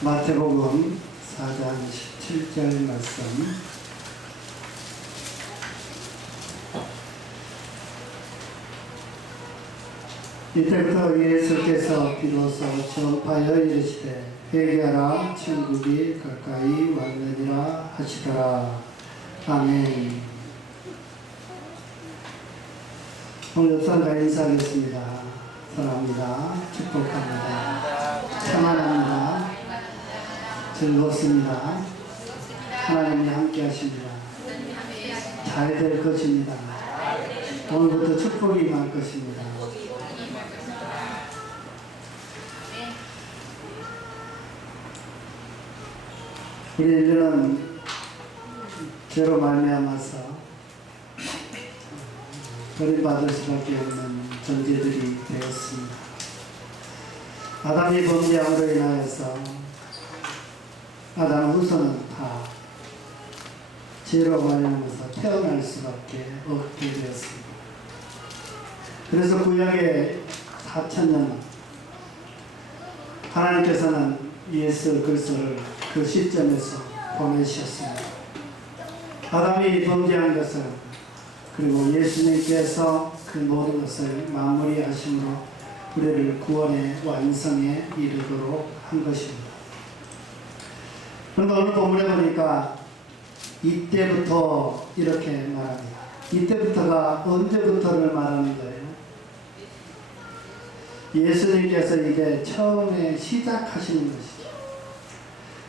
마태복음 4장 17절 말씀. 이때부터 예수께서 비로소 전파하여 이르시되 회개하라 천국이 가까이 왔느니라 하시더라. 아멘. 오늘 옆선과 인사하겠습니다. 사랑합니다. 축복합니다. 평안합니다. 즐겁습니다. 하나님이 함께 하십니다. 잘 될 것입니다. 오늘부터 축복이 임할 것입니다. 우리 인류는 죄로 말미암아서 버림받을 수밖에 없는 존재들이 되었습니다. 아담이 범죄함으로 인하여서 아담 후손은 다 죄로 말미암아서 태어날 수밖에 없게 되었습니다. 그래서 구약의 4,000년 하나님께서는 예수 그리스도를 그 시점에서 보내셨습니다. 아담이 범죄한 것을 그리고 예수님께서 그 모든 것을 마무리하심으로 우리를 구원의 완성에 이르도록 한 것입니다. 그런데 오늘 본문에 보니까 이때부터 이렇게 말합니다. 이때부터가 언제부터를 말하는 거예요? 예수님께서 이제 처음에 시작하시는 것이죠.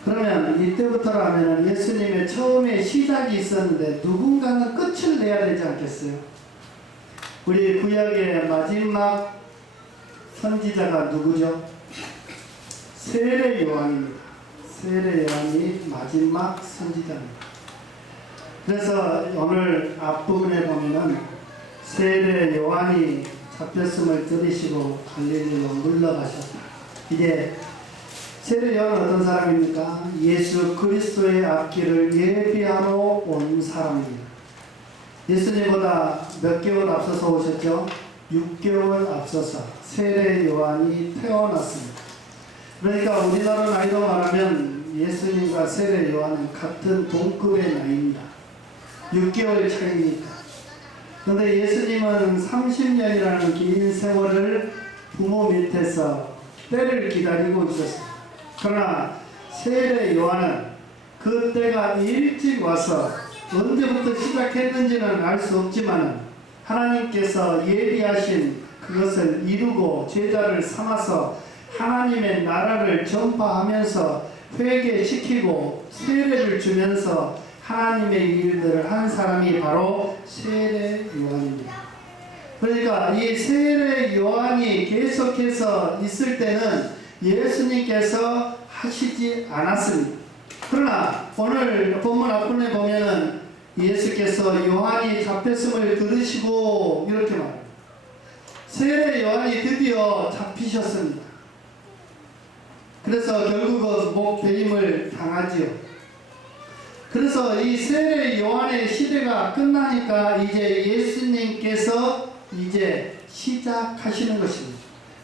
그러면 이때부터라면 예수님의 처음에 시작이 있었는데 누군가는 끝을 내야 되지 않겠어요? 우리 구약의 마지막 선지자가 누구죠? 세례 요한입니다. 세례 요한이 마지막 선지자입니다. 그래서 오늘 앞부분에 보면은 세례 요한이 잡혔음을 들으시고 갈릴리로 물러가셨다. 이제 세례 요한은 어떤 사람입니까? 예수 그리스도의 앞길을 예비하러 온 사람입니다. 예수님보다 몇 개월 앞서서 오셨죠? 6개월 앞서서 세례 요한이 태어났습니다. 그러니까 우리나라 나이로 말하면 예수님과 세례 요한은 같은 동급의 나이입니다. 6개월 차이니까. 그런데 예수님은 30년이라는 긴 세월을 부모 밑에서 때를 기다리고 있었습니다. 그러나 세례 요한은 그 때가 일찍 와서 언제부터 시작했는지는 알 수 없지만 하나님께서 예비하신 그것을 이루고 제자를 삼아서 하나님의 나라를 전파하면서 회개시키고 세례를 주면서 하나님의 일들을 한 사람이 바로 세례 요한입니다. 그러니까 이 세례 요한이 계속해서 있을 때는 예수님께서 하시지 않았습니다. 그러나 오늘 본문 앞부분에 보면은 예수께서 요한이 잡혔음을 들으시고 이렇게 말합니다. 세례 요한이 드디어 잡히셨습니다. 그래서 결국은 목 베임을 당하지요. 그래서 이 세례 요한의 시대가 끝나니까 이제 예수님께서 이제 시작하시는 것입니다.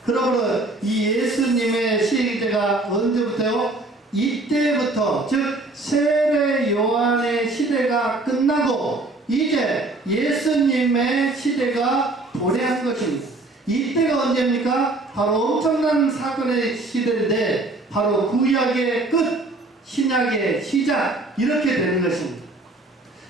그러므로 이 예수님의 시대가 언제부터요? 이때부터, 즉 세례 요한의 시대가 끝나고 이제 예수님의 시대가 도래한 것입니다. 이때가 언제입니까? 바로 엄청난 사건의 시대인데 바로 구약의 끝, 신약의 시작, 이렇게 되는 것입니다.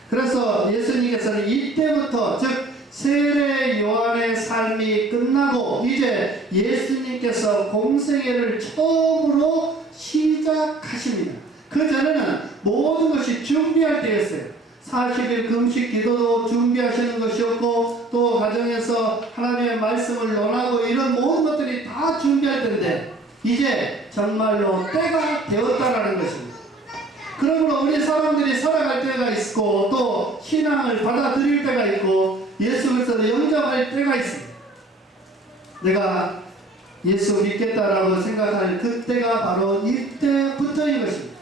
그래서 예수님께서는 이때부터, 즉 세례 요한의 삶이 끝나고 이제 예수님께서 공생애를 처음으로 시작하십니다. 그 전에는 모든 것이 준비할 때였어요. 40일 금식 기도도 준비하시는 것이었고 또 가정에서 하나님의 말씀을 논하고 이런 모든 것들이 다 준비할 텐데 이제 정말로 때가 되었다라는 것입니다. 그러므로 우리 사람들이 살아갈 때가 있고 또 신앙을 받아들일 때가 있고 예수 그리스도를 영접할 때가 있습니다. 내가 예수 믿겠다라고 생각할 그때가 바로 이때부터인 것입니다.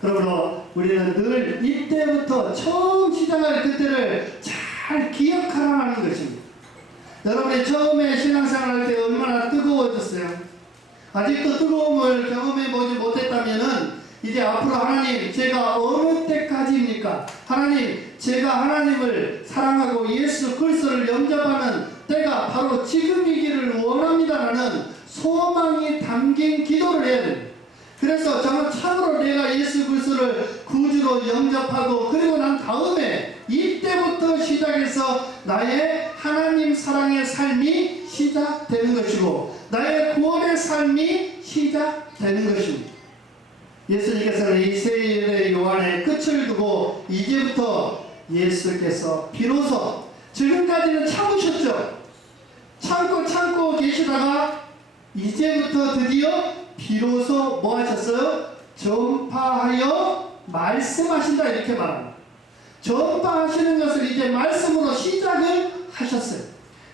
그러므로 우리는 늘 이때부터 처음 시작할 그때를 잘 기억하라는 것입니다. 여러분이 처음에 신앙생활 할 때 얼마나 뜨거워졌어요? 아직도 뜨거움을 경험해 보지 못했다면 앞으로 하나님 제가 어느 때까지입니까? 하나님 제가 하나님을 사랑하고 예수 그리스도를 영접하는 때가 바로 지금이기를 원합니다라는 소망이 담긴 기도를 해야 됩니다. 그래서 정말 참으로 내가 예수 그리스도를 구주로 영접하고 그리고 난 다음에 이때부터 시작해서 나의 하나님 사랑의 삶이 시작되는 것이고 나의 구원의 삶이 시작되는 것입니다. 예수님께서는 이 세례 요한의 끝을 두고 이제부터 예수께서 비로소 지금까지는 참으셨죠. 참고 계시다가 이제부터 드디어 비로소 뭐 하셨어요? 전파하여 말씀하신다 이렇게 말합니다. 전파하시는 것을 이제 말씀으로 시작을 하셨어요.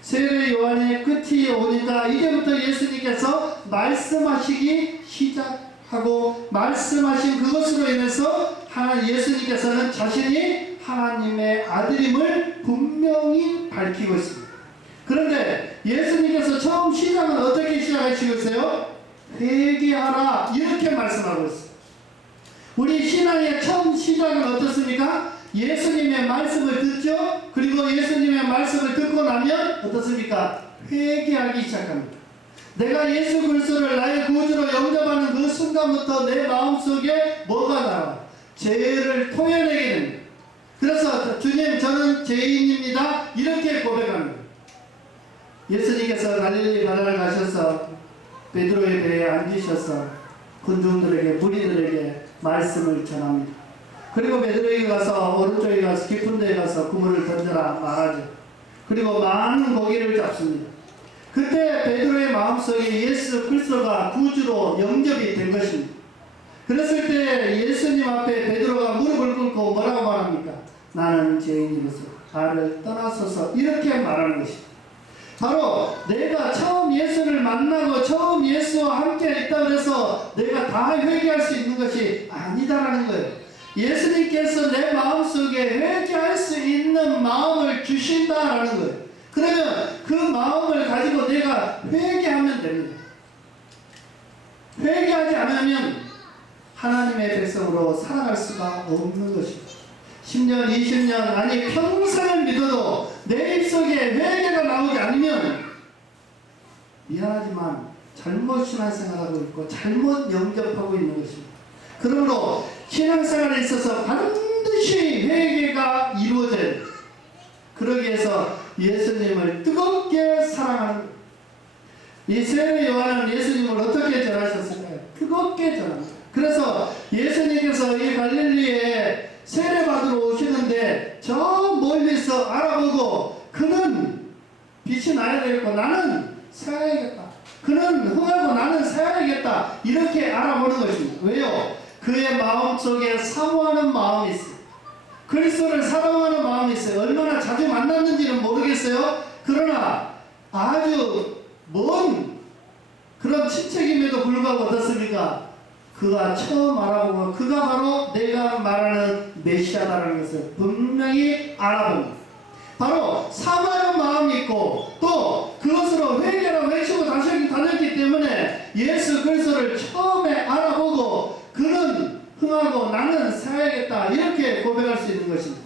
세례 요한의 끝이 오니까 이제부터 예수님께서 말씀하시기 시작하고 말씀하신 그것으로 인해서 예수님께서는 자신이 하나님의 아들임을 분명히 밝히고 있습니다. 그런데 예수님께서 처음 시작은 어떻게 시작하시겠어요? 회개하라 이렇게 말씀하고 있어요. 우리 신앙의 처음 시작은 어떻습니까? 예수님의 말씀을 듣죠. 그리고 예수님의 말씀을 듣고 나면 어떻습니까? 회개하기 시작합니다. 내가 예수 그리스도를 나의 구주로 영접하는 그 순간부터 내 마음속에 뭐가 나와? 죄를 토해내게 됩니다. 그래서 주님 저는 죄인입니다 이렇게 고백합니다. 예수님께서 갈릴리 바다를 가셔서 베드로의 배에 앉으셔서 군중들에게 무리들에게 말씀을 전합니다. 그리고 베드로에게 가서 오른쪽에 가서 깊은 데에 가서 그물을 던져라 말하죠. 그리고 많은 고기를 잡습니다. 그때 베드로의 마음속에 예수 그리스도가 구주로 영접이 된 것입니다. 그랬을 때 예수님 앞에 베드로가 무릎을 꿇고 뭐라고 말합니까? 나는 죄인이로서 나를 떠나소서 이렇게 말하는 것입니다. 바로 내가 처음 예수를 만나고 처음 예수와 함께 있다고 해서 내가 다 회개할 수 있는 것이 아니다라는 거예요. 예수님께서 내 마음속에 회개할 수 있는 마음을 주신다라는 거예요. 그러면 그 마음을 가지고 내가 회개하면 됩니다. 회개하지 않으면 하나님의 백성으로 살아갈 수가 없는 것입니다. 10년, 20년, 아니 평생을 믿어도 내 입속에 회개가 나오지 않으면 미안하지만 잘못 신앙생활하고 있고 잘못 영접하고 있는 것입니다. 그러므로 신앙생활에 있어서 반드시 회개가 이루어져야 됩니다. 그러기 위해서 예수님을 뜨겁게 사랑하는 거예요. 이 세례 요한은 예수님을 어떻게 전하셨을까요? 뜨겁게 전합니다. 그래서 예수님께서 이 갈릴리에 세례받으러 오시는데 저 멀리서 알아보고 그는 빛이 나야 되겠고 나는 새야겠다. 그는 흥하고 나는 새야겠다. 이렇게 알아보는 것입니다. 왜요? 그의 마음속에 사모하는 마음이 있어요. 그리스도를 사랑하는 마음이 있어요. 얼마나 자주 만났는지는 모르겠어요. 그러나 아주 먼 그런 친척임에도 불구하고 어떻습니까? 그가 처음 알아보고 그가 바로 내가 말하는 메시아다라는 것을 분명히 알아봅니다. 바로 사모하는 마음이 있고 또 그것으로 회개라고 외치고 다녔기 때문에 예수 그리스도를 처음에 알아보고 그는 흥하고 나는 새야겠다 이렇게 고백할 수 있는 것입니다.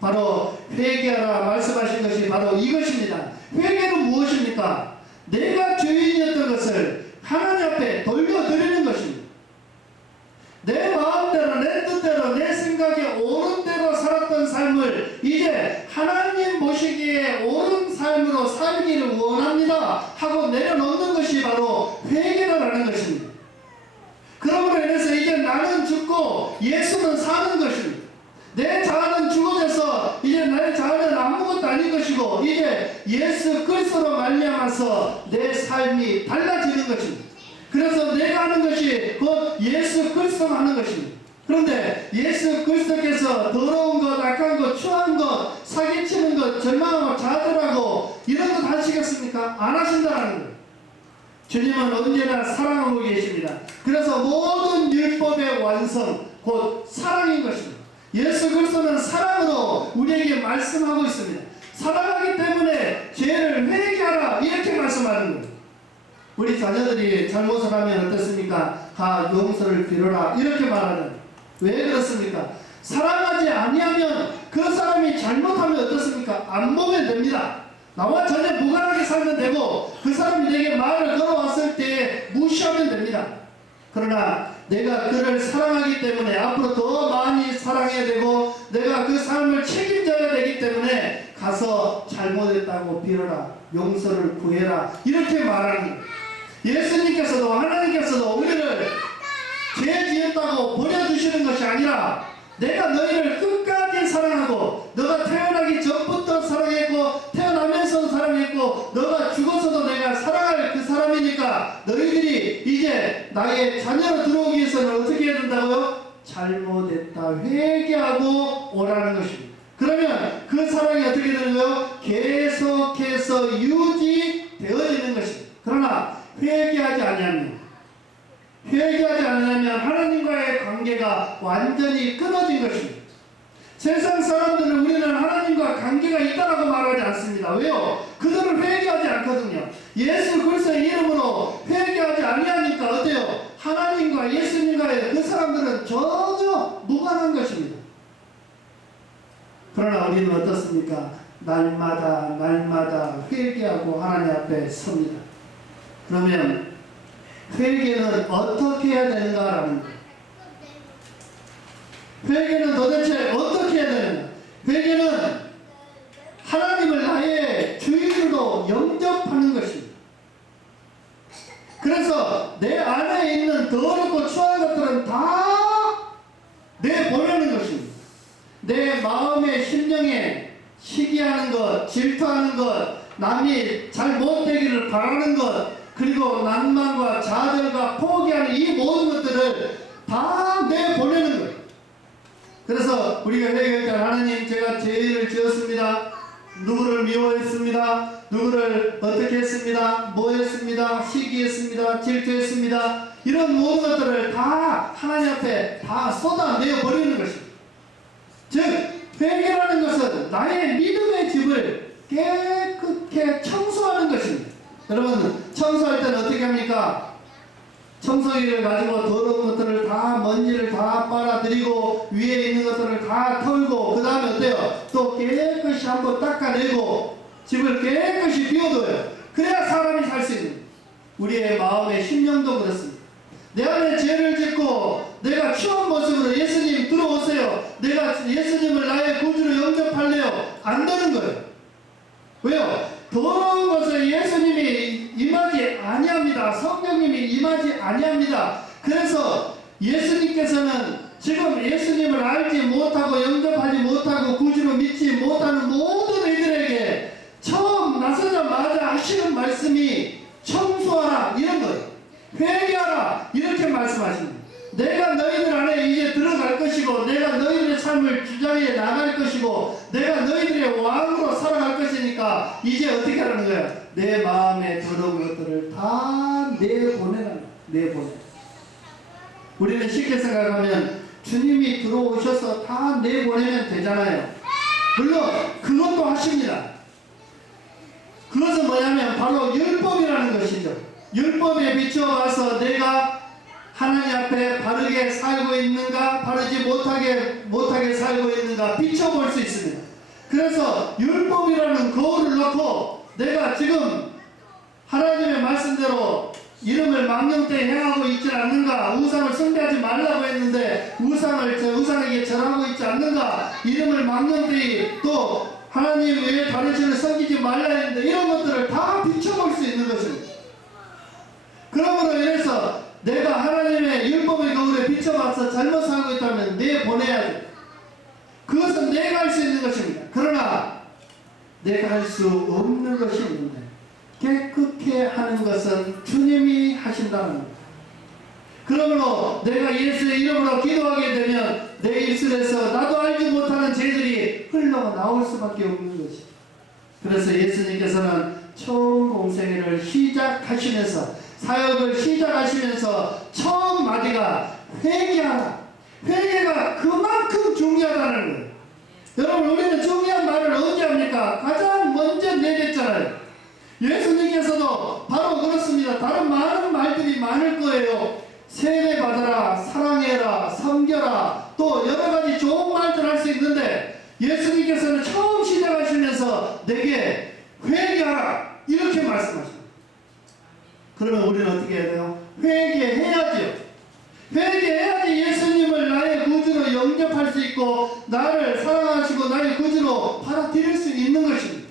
바로 회개하라 말씀하신 것이 바로 이것입니다. 회개는 무엇입니까? 내가 주인이었던 것을 하나님 앞에 돌려드리는 것입니다. 내 마음대로 내 뜻대로 내 생각에 옳은 대로 살았던 삶을 이제 하나님 보시기에 옳은 삶으로 살기를 원합니다 하고 내려놓는 것이 바로 회개라는 것입니다. 그러므로 인해서 이제 나는 죽고 예수는 사는 것입니다. 내 자아는 죽어져서 이제 내 자아는 아무것도 아닌 것이고 이제 예수 그리스도로 말미암아서 내 삶이 달라지는 것입니다. 그래서 내가 하는 것이 곧 예수 그리스도가 하는 것입니다. 그런데 예수 그리스도께서 더러운 것, 악한 것, 추한 것, 사기치는 것, 절망하고 좌절하고 이런 것 하시겠습니까? 안 하신다는 거예요. 주님은 언제나 사랑하고 계십니다. 그래서 모든 율법의 완성, 곧 사랑인 것입니다. 예수 그리스도는 사랑으로 우리에게 말씀하고 있습니다. 사랑하기 때문에 죄를 회개하라 이렇게 말씀하는 거예요. 우리 자녀들이 잘못을 하면 어떻습니까? 다 용서를 빌어라 이렇게 말하는. 왜 그렇습니까? 사랑하지 아니하면 그 사람이 잘못하면 어떻습니까? 안 보면 됩니다. 나와 전혀 무관하게 살면 되고 그 사람이 내게 말을 걸어왔을 때 무시하면 됩니다. 그러나 내가 그를 사랑하기 때문에 앞으로 더 많이 사랑해야 되고 내가 그 삶을 책임져야 되기 때문에 가서 잘못했다고 빌어라, 용서를 구해라, 이렇게 말하는 거예요. 예수님께서도 하나님께서도 우리를 죄 지었다고 버려두시는 것이 아니라 내가 너희를 끝까지 사랑하고 너가 태어나기 전부터 사랑했고 태어나면서도 사랑했고 너가 죽어서도 내가 사랑할 그 사람이니까 너희들이 이제 나의 자녀로 들어오기 위해서는 어떻게 해야 된다고요? 잘못했다 회개하고 오라는 것입니다. 그러면 그 사랑이 어떻게 되는 거예요? 계속해서 유지되어지는 것입니다. 그러나 회개하지 않으면 하나님과의 관계가 완전히 끊어진 것입니다. 세상 사람들은 우리는 하나님과 관계가 있다라고 말하지 않습니다. 왜요? 그들은 회개하지 않거든요. 예수 그리스도의 이름으로 회개하지 아니하니까 어때요? 하나님과 예수님과의 그 사람들은 전혀 무관한 것입니다. 그러나 우리는 어떻습니까? 날마다 회개하고 하나님 앞에 섭니다. 그러면 회개는 어떻게 해야 되는가라는 거예요. 회개는 도대체 어떻게 해야 되는가? 회개는 하나님을 나의 주인으로 영접하는 것입니다. 그래서 내 안에 있는 더럽고 추한 것들은 다 내보내는 것입니다. 내 마음의 심령에 시기하는 것, 질투하는 것, 남이 잘 못되기를 바라는 것, 그리고 낭만과 좌절과 포기하는 이 모든 것들을 다 내보내는 거예요. 그래서 우리가 회개할 때 하나님 제가 죄를 지었습니다. 누구를 미워했습니다. 누구를 어떻게 했습니다. 뭐 했습니다. 시기했습니다. 질투했습니다. 이런 모든 것들을 다 하나님 앞에 다 쏟아내어 버리는 것입니다. 즉 회개라는 것은 나의 믿음의 집을 깨끗게 청소하는 것입니다. 여러분 청소할 때는 어떻게 합니까? 청소기를 가지고 더러운 것들을 다 먼지를 다 빨아들이고 위에 있는 것들을 다 털고 그 다음에 어때요? 또 깨끗이 한번 닦아내고 집을 깨끗이 비워둬요. 그래야 사람이 살 수 있는 거예요. 우리의 마음의 심령도 그렇습니다. 내 안에 죄를 짓고 내가 추한 모습으로 예수님 들어오세요. 내가 예수님을 나의 구주로 영접할래요. 안 되는 거예요. 왜요? 더러운 것을 예수님이 임하지 아니합니다. 성령님이 임하지 아니합니다. 그래서 예수님께서는 지금 예수님을 알지 못하고 영접하지 못하고 구주로 믿지 못하는 모든 이들에게 처음 나서자마자 하시는 말씀이 청소하라 이런 거예요. 회개하라 이렇게 말씀하십니다. 내가 너희들 안에 이제 들어갈 것이고 내가 너희들의 삶을 주장해 나갈 것이고 내가 너희들의 왕으로 살아갈 것이니까 이제 어떻게 하라는 거야? 내 마음에 더러운 것들을 다 내보내라. 내보내. 우리는 쉽게 생각하면 주님이 들어오셔서 다 내보내면 되잖아요. 물론 그것도 하십니다. 그것은 뭐냐면 바로 율법이라는 것이죠. 율법에 비추어서 내가 하나님 앞에 바르게 살고 있는가 바르지 못하게 살고 있는가 비춰볼 수 있습니다. 그래서 율법이라는 거울을 놓고 내가 지금 하나님의 말씀대로 이름을 망령되이 행하고 있지 않는가, 우상을 숭배하지 말라고 했는데 우상에게 절하고 있지 않는가, 이름을 망령되이 또 하나님 외에 다른 신을 섬기지 말라 했는데 이런 것들을 다 비춰볼 수 있는 것입니다. 그러므로 인해서 내가 하나님의 율법의 거울에 비춰봐서 잘못 살고 있다면 내보내야 돼. 그것은 내가 할 수 있는 것입니다. 그러나 내가 할 수 없는 것이 있는데 깨끗게 하는 것은 주님이 하신다는 겁니다. 그러므로 내가 예수의 이름으로 기도하게 되면 내 입술에서 나도 알지 못하는 죄들이 흘러나올 수밖에 없는 것입니다. 그래서 예수님께서는 처음 공생애를 시작하시면서 사역을 시작하시면서 처음 마디가 회개하라. 회개가 그만큼 중요하다는 거예요. 여러분 우리는 중요한 말을 언제 합니까? 가장 먼저 내뱉잖아요. 예수님께서도 바로 그렇습니다. 다른 많은 말들이 많을 거예요. 세례받아라, 사랑해라, 섬겨라, 또 여러 가지 좋은 말들 할 수 있는데 예수님께서는 처음 시작하시면서 내게 회개하라 이렇게 말씀하십니다. 그러면 우리는 어떻게 해야 돼요? 회개해야죠. 회개해야지 예수님을 나의 구주로 영접할 수 있고 나를 사랑하시고 나의 구주로 받아들일 수 있는 것입니다.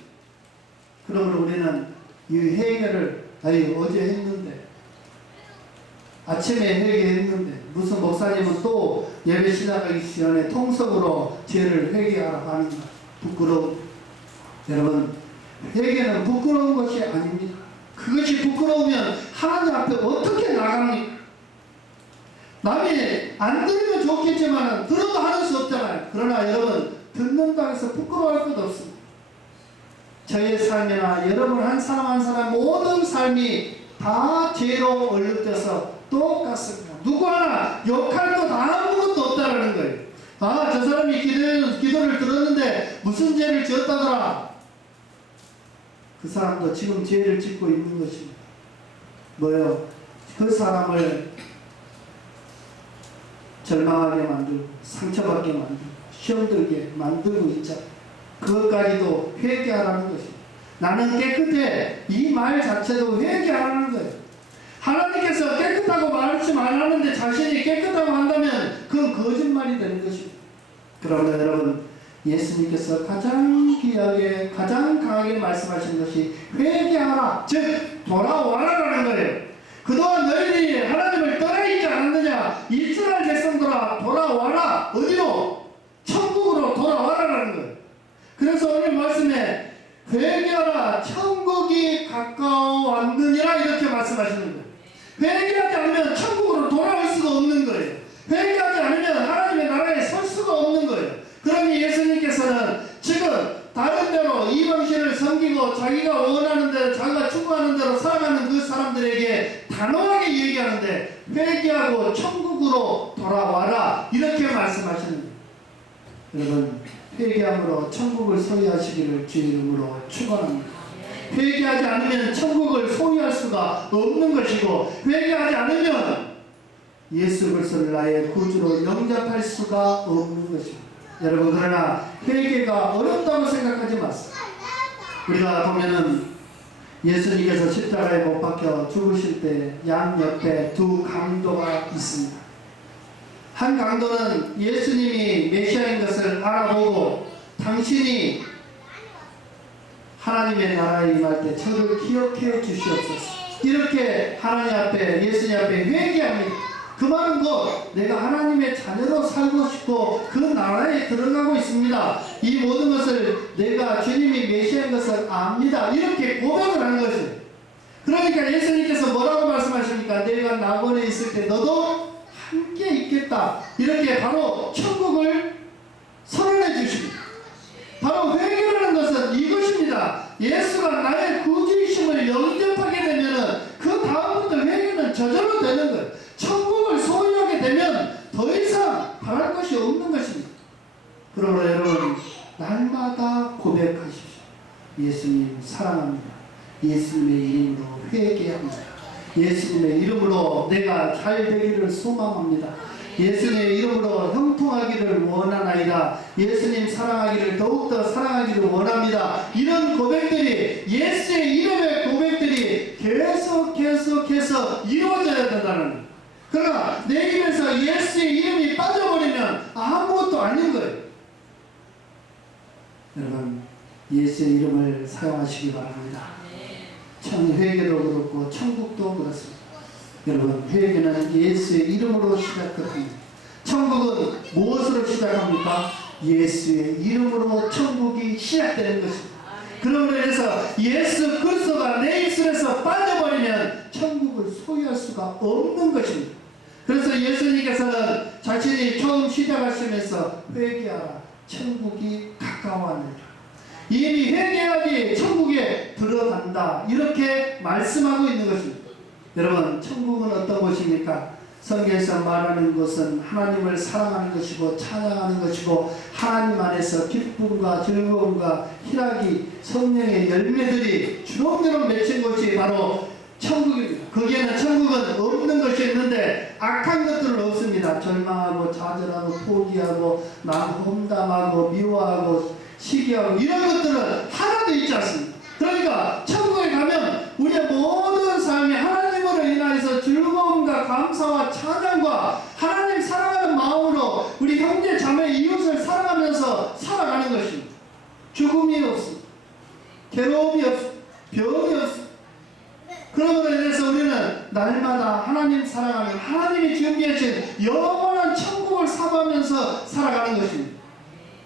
그러므로 우리는 이 회개를 어제 했는데, 아침에 회개했는데, 무슨 목사님은 또 예배 시작하기 전에 통성으로 죄를 회개하라고 합니다. 부끄러움. 여러분, 회개는 부끄러운 것이 아닙니다. 그것이 부끄러우면 하나님 앞에 어떻게 나갑니까? 남이 안 들으면 좋겠지만 들어도 하는 수 없잖아요. 그러나 여러분, 듣는다고 해서 부끄러워할 것도 없습니다. 저의 삶이나 여러분 한 사람 한 사람 모든 삶이 다 죄로 얼룩져서 똑같습니다. 누구 하나 욕할 것 아무것도 없다라는 거예요. 아, 저 사람이 기도를 들었는데 무슨 죄를 지었다더라. 그 사람도 지금 죄를 짓고 있는 것입니다. 뭐요? 그 사람을 절망하게 만들고 상처받게 만들고 시험 들게 만들고 있잖아. 그것까지도 회개하라는 것입니다. 나는 깨끗해. 이 말 자체도 회개하라는 거예요. 하나님께서 깨끗하고 말씀 안 하는데 자신이 깨끗하고 한다면 그건 거짓말이 되는 것입니다. 그러나 여러분, 예수님께서 가장 귀하게 가장 강하게 말씀하신 것이 회개하라, 즉 돌아와라라는 거예요. 그동안 너희들이 하나님을 떠나 있지 않았느냐? 이스라엘 백성들아 돌아와라. 어디로? 천국으로 돌아와라라는 거예요. 그래서 오늘 말씀에 회개하라, 천국이 가까워왔느니라 이렇게 말씀하시는 거예요. 회개하지 않으면 천국으로 돌아올 수가 없는 거예요. 회개하지 않으면 하나님의 나라에 설 수가 없는 거예요. 그러니 예수님께서는 지금 다른 대로 이방신을 섬기고 자기가 원하는 대로 자기가 추구하는 대로 살아가는 그 사람들에게 단호하게 얘기하는데 회개하고 천국으로 돌아와라 이렇게 말씀하시는 거예요. 여러분, 회개함으로 천국을 소유하시기를 주의 이름으로 축원합니다. 회개하지 않으면 천국을 소유할 수가 없는 것이고, 회개하지 않으면 예수 그리스도를 나의 구주로 영접할 수가 없는 것입니다. 여러분, 그러나 회개가 어렵다고 생각하지 마세요. 우리가 보면은 예수님께서 십자가에 못 박혀 죽으실 때 양 옆에 두 강도가 있습니다. 한 강도는 예수님이 메시아인 것을 알아보고 당신이 하나님의 나라에 임할 때 저를 기억해 주시옵소서 이렇게 하나님 앞에 예수님 앞에 회개합니다. 그 말은 내가 하나님의 자녀로 살고 싶고 그 나라에 들어가고 있습니다. 이 모든 것을 내가 주님이 메시아인 것을 압니다. 이렇게 고백을 하는 것이에요. 그러니까 예수님께서 뭐라고 말씀하십니까? 내가 낙원에 있을 때 너도 함께 있겠다. 이렇게 바로 천국을 선언해 주십니다. 바로 회개라는 것은 이것입니다. 예수가 나의 구주이심을 영접하게 되면 그 다음부터 회개는 저절로 되는 거예요. 천국을 소유하게 되면 더 이상 바랄 것이 없는 것입니다. 그러므로 여러분, 날마다 고백하십시오. 예수님 사랑합니다. 예수님의 이름으로 회개합니다. 예수님의 이름으로 내가 잘 되기를 소망합니다. 예수님의 이름으로 형통하기를 원하나이다. 예수님 사랑하기를 더욱더 사랑하기를 원합니다. 이런 고백들이, 예수의 이름의 고백들이 계속해서 이루어져야 된다는 거예요. 그러나 내 입에서 예수의 이름이 빠져버리면 아무것도 아닌 거예요. 여러분, 예수의 이름을 사용하시기 바랍니다. 회개도 그렇고 천국도 그렇습니다. 여러분, 회개는 예수의 이름으로 시작합니다. 천국은 무엇으로 시작합니까? 예수의 이름으로 천국이 시작되는 것입니다. 그러므로 해서 예수 그리스도가 내 입술에서 빠져버리면 천국을 소유할 수가 없는 것입니다. 그래서 예수님께서는 자신이 처음 시작하시면서 회개하라, 천국이 가까워하느니라. 이미 회개하기 천국에 들어간다 이렇게 말씀하고 있는 것입니다. 여러분, 천국은 어떤 곳입니까? 성경에서 말하는 것은 하나님을 사랑하는 것이고 찬양하는 것이고 하나님 안에서 기쁨과 즐거움과 희락이 성령의 열매들이 주렁주렁 맺힌 곳이 바로 천국입니다. 거기에는 천국은 없는 것이 있는데 악한 것들은 없습니다. 절망하고 좌절하고 포기하고 남 험담하고 미워하고 시기하고 이런 것들은 하나도 있지 않습니다. 그러니까 천국에 가면 우리의 모든 삶이 하나님으로 인하여서 즐거움과 감사와 찬양과 하나님 사랑하는 마음으로 우리 형제 자매 이웃을 사랑하면서 살아가는 것입니다. 죽음이 없습니다. 괴로움이 없습니다. 병이 없습니다. 그러므로 인해서 우리는 날마다 하나님 사랑하는 하나님이 준비해주신 영원한 천국을 사모하면서 살아가는 것입니다.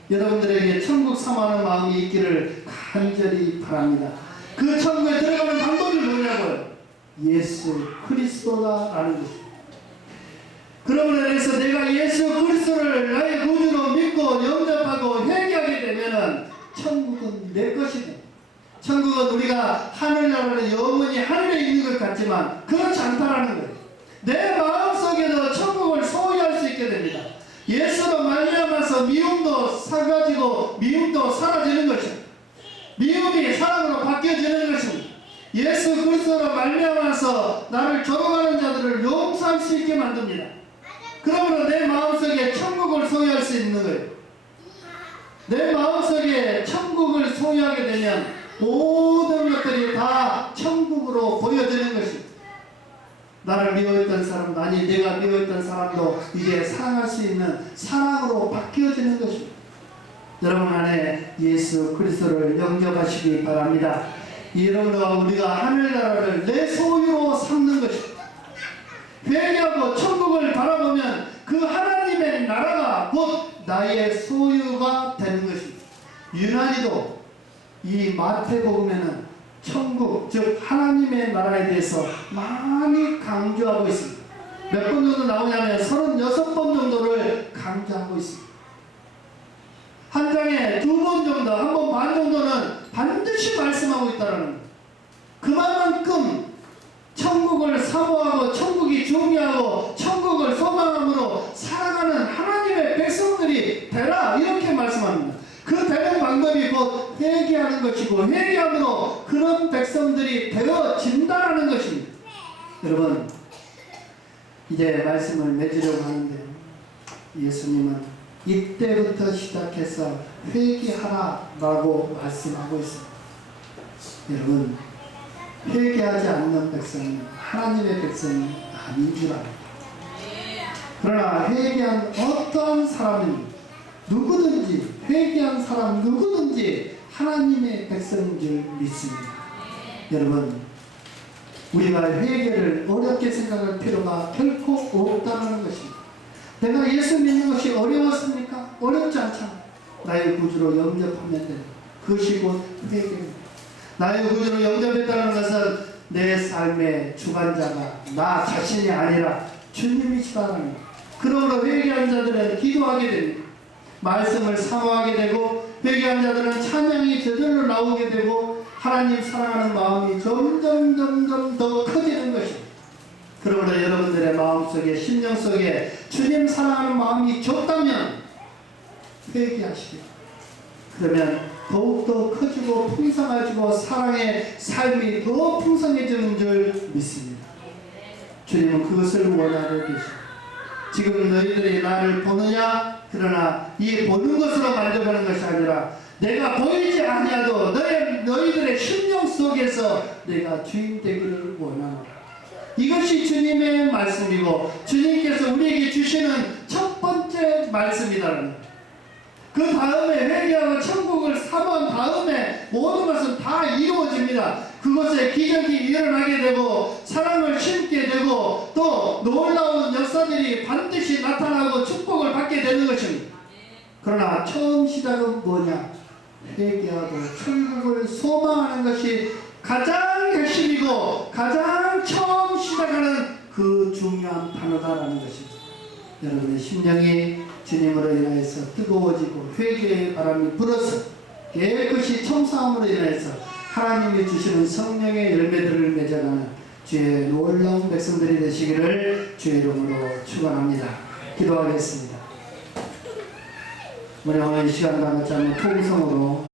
여러분들에게 천국 사모하는 마음이 있기를 간절히 바랍니다. 그 천국에 들어가는 방법이 뭐냐고요? 예수 그리스도다라는 것입니다. 그러므로 인해서 내가 예수 그리스도를 나의 구주로 믿고 영접하고 회개하게 되면은 천국은 내 것이다. 천국은 우리가 하늘나라는 영원히 하늘에 있는 것 같지만 그렇지 않다라는 거예요. 내 마음속에도 천국을 소유할 수 있게 됩니다. 예수로 말미암아서 미움도 사라지고 미움도 사라지는 것입니다. 미움이 사랑으로 바뀌어지는 것입니다. 예수 그리스도로 말미암아서 나를 조롱하는 자들을 용서할 수 있게 만듭니다. 그러므로 내 마음속에 천국을 소유할 수 있는 거예요. 내 마음속에 천국을 소유하게 되면 모든 것들이 다 천국으로 보여지는 것입니다. 나를 미워했던 사람도 아니 내가 미워했던 사람도 이제 사랑할 수 있는 사랑으로 바뀌어지는 것입니다. 여러분 안에 예수 그리스도를 영접하시기 바랍니다. 이러므로 우리가 하늘나라를 내 소유로 삼는 것입니다. 회개하고 천국을 바라보면 그 하나님의 나라가 곧 나의 소유가 되는 것입니다. 유난히도 이 마태복음에는 천국 즉 하나님의 나라에 대해서 많이 강조하고 있습니다. 몇 번 정도 나오냐면 36번 정도를 강조하고 있습니다. 한 장에 2번 정도, 1번 반 정도는 반드시 말씀하고 있다는 거예요. 그만큼 천국을 사모하고 천국이 중요하고 천국을 소망함으로 살아가는 하나님의 백성들이 되라 이렇게 말씀합니다. 그 되는 방법이 곧 회개하는 것이고 회개함으로 그런 백성들이 되어진다는 것입니다. 여러분 이제 말씀을 맺으려고 하는데 예수님은 이때부터 시작해서 회개하라라고 말씀하고 있습니다. 여러분 회개하지 않는 백성은 하나님의 백성이 아닌 줄 압니다. 그러나 회개한 어떤 사람은 누구든지 회개한 사람 누구든지 하나님의 백성인 줄 믿습니다. 여러분 우리가 회개를 어렵게 생각할 필요가 결코 없다는 것입니다. 내가 예수 믿는 것이 어려웠습니까? 어렵지 않잖아. 나의 구주로 영접하면 됩니다. 그것이 곧 회개입니다. 나의 구주로 영접했다는 것은 내 삶의 주관자가 나 자신이 아니라 주님이시다는 겁니다. 그러므로 회개한 자들은 기도하게 됩니다. 말씀을 사모하게 되고 회개한 자들은 찬양이 저절로 나오게 되고 하나님 사랑하는 마음이 점점 더 커지는 것입니다. 그러므로 여러분들의 마음속에 심령 속에 주님 사랑하는 마음이 좁다면 회개하시기 그러면 더욱더 커지고 풍성해지고 사랑의 삶이 더 풍성해지는 줄 믿습니다. 주님은 그것을 원하고 계십니다. 지금 너희들이 나를 보느냐? 그러나 이 보는 것으로 만족하는 것이 아니라 내가 보이지 아니하도 너희들의 심령 속에서 내가 주인 되기를 원하노라. 이것이 주님의 말씀이고 주님께서 우리에게 주시는 첫 번째 말씀이다. 그 다음에 회개하고 천국을 사모한 다음에 모든 것은 다 이루어집니다. 그것에 기적이 일어나게 되고 사랑을 심게 되고 또 놀라운 역사들이 반드시 나타나고 축복을 받게 되는 것입니다. 그러나 처음 시작은 뭐냐? 회개하고 천국을 소망하는 것이 가장 핵심이고 가장 처음 시작하는 그 중요한 단어다라는 것입니다. 여러분의 심령이 주님으로 인하여서 뜨거워지고 회개의 바람이 불어서 깨끗이 청소함으로 인하여서 하나님이 주시는 성령의 열매들을 맺어가는 주의 놀라운 백성들이 되시기를 주의 이름으로 축원합니다. 기도하겠습니다. 우리 오늘 이 시간 다 같이 한번 통성으로